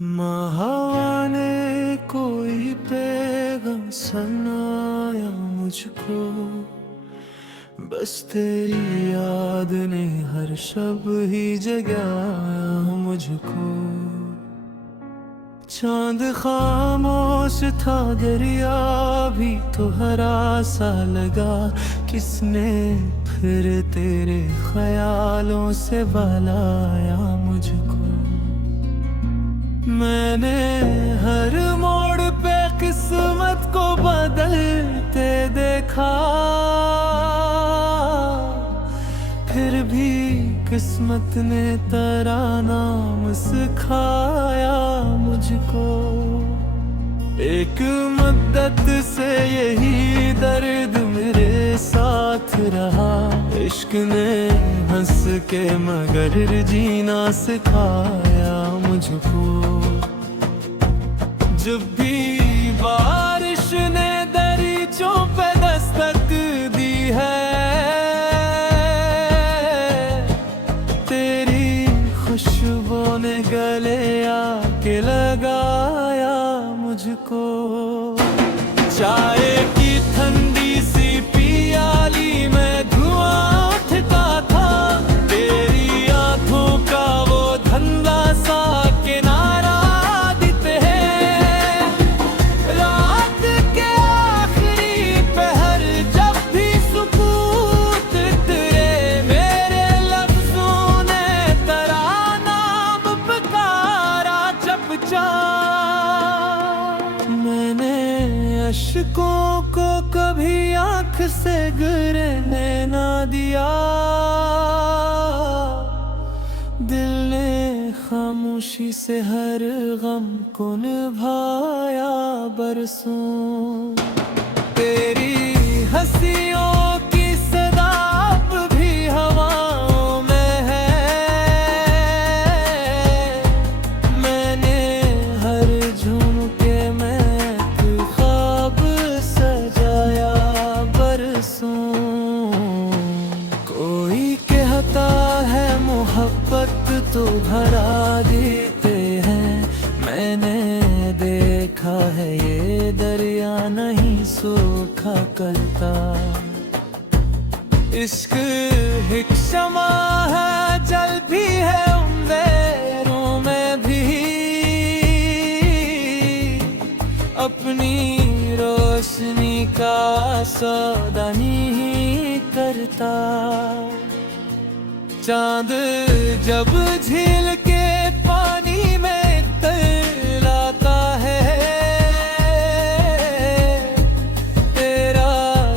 हवा ने कोई पैगाम सुनाया मुझको, बस तेरी याद ने हर शब ही जगाया मुझको। चांद खामोश था, दरिया भी तो हरा सा लगा। किसने फिर तेरे ख्यालों से बहलाया मुझको। मैंने हर मोड़ पे किस्मत को बदलते देखा, फिर भी किस्मत ने तेरा नाम सिखाया मुझको। एक मुद्दत से यही दर्द मेरे साथ रहा, इश्क ने हंस के मगर जीना सिखाया मुझको। जब भी बारिश ने दरीचों पे दस्तक दी है, तेरी खुशबू ने गले आके लगाया मुझको। चाय की ठंडी सी पियाली में धुआं उठता था, तेरी आंखों का वो धंधा सा किनारा देते हैं। रात के आखिरी पहर जब भी सुकूत तेरे मेरे लफ्जों ने तेरा नाम पुकारा चपचा। मैंने अश्कों को कभी आंख से गिरने ना दिया, दिल ने खामोशी से हर गम को निभाया बरसों। तेरी हंसियों की सदा अब भी हवाओं में है, मैंने हर झुमके में ख्वाब सजाया बरसों। कोई कहता है मोहब्बत तो भरा देते हैं, मैंने देखा है ये दरिया नहीं सूखा करता। इश्क एक शमा है, जल भी है अंधेरों में भी, अपनी रोशनी का सौदा नहीं करता। चांद जब झील के पानी में तैरता है, तेरा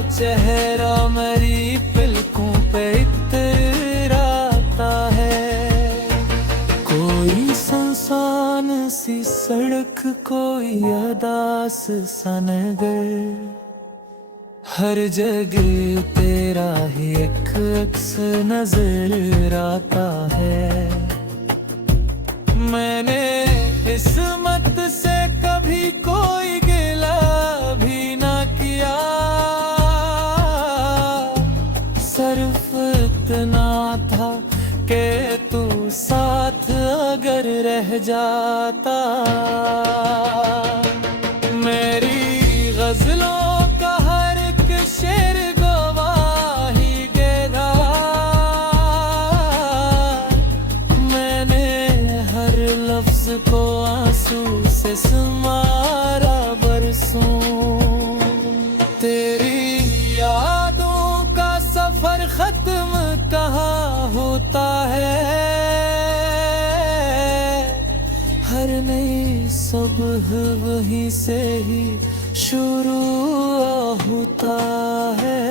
चेहरा मेरी पलकों पे इतराता है। कोई सुनसान सी सड़क, कोई अदास सा नगर, हर जगह तेरा ही एक अक्स नजर आता है। मैंने किस्मत से कभी कोई गिला भी ना किया, सिर्फ इतना था कि तू साथ अगर रह जाता। मेरी गजलों का हर एक शेर गवाही देगा, मैंने हर लफ्ज को आंसू से समारा बरसों। तेरी यादों का सफर खत्म कहाँ होता है, हर नई सुबह वहीं से ही शुरू होता है।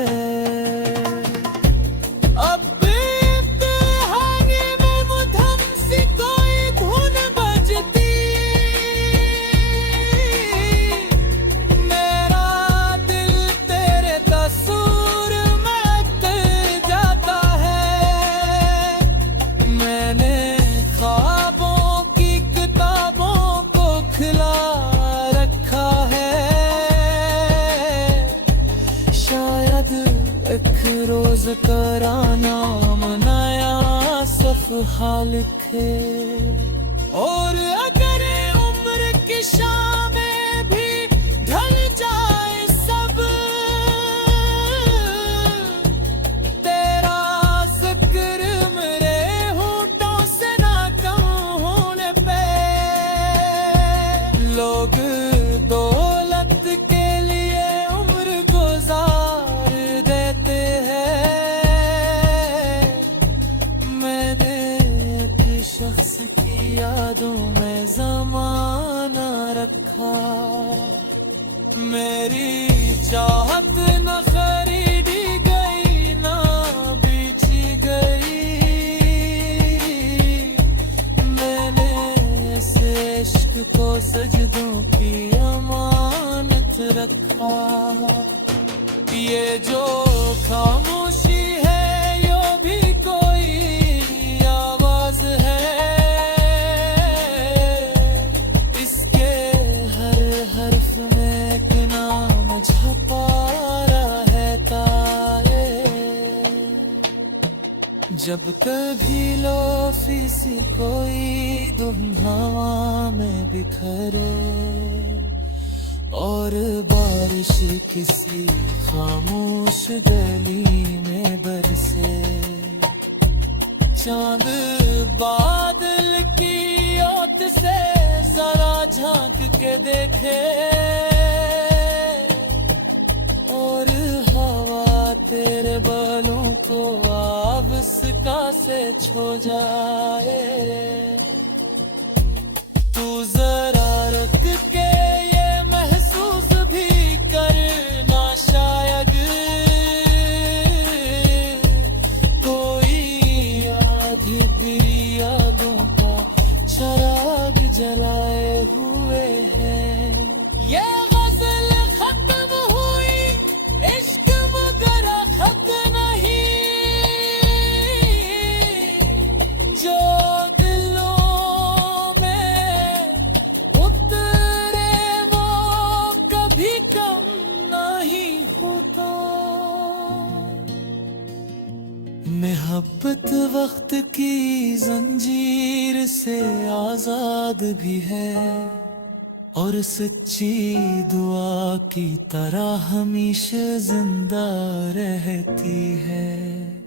अब बेतहाने में मुधम सी कोई धुन बजती, मेरा दिल तेरे तस्वीर में तर जाता है। मैंने ख्वाबों की किताबों को खिला रखा है, शायद एक रोज तेरा नाम नया सफहा लिखे। और अगर रखा। मेरी चाहत न खरीदी गई ना बेची गई, मैंने इस इश्क को सजदों की अमानत रखा। ये जो खामोशी है यो भी कोई आवाज है, इसके हर हर्फ में एक नाम छपा रहता है। जब कभी लोफी सी कोई धुन हवा में बिखरे और बारिश किसी खामोश गली में बरसे, चांद बादल की ओट से जरा झांक के देखे और हवा तेरे बालों को आविस्का से छो जाए। तू जरा रुक के ये महसूस भी करना, शायद कोई आधी तेरी यादों का चिराग जलाए हुए है। ये गजल खत्म हुई, इश्क मगर खत्म नहीं, जो दिलों में उतरे वो कभी कम नहीं होता। मोहब्बत वक्त की जंजीर से आजाद भी है और सच्ची दुआ की तरह हमेशा जिंदा रहती है।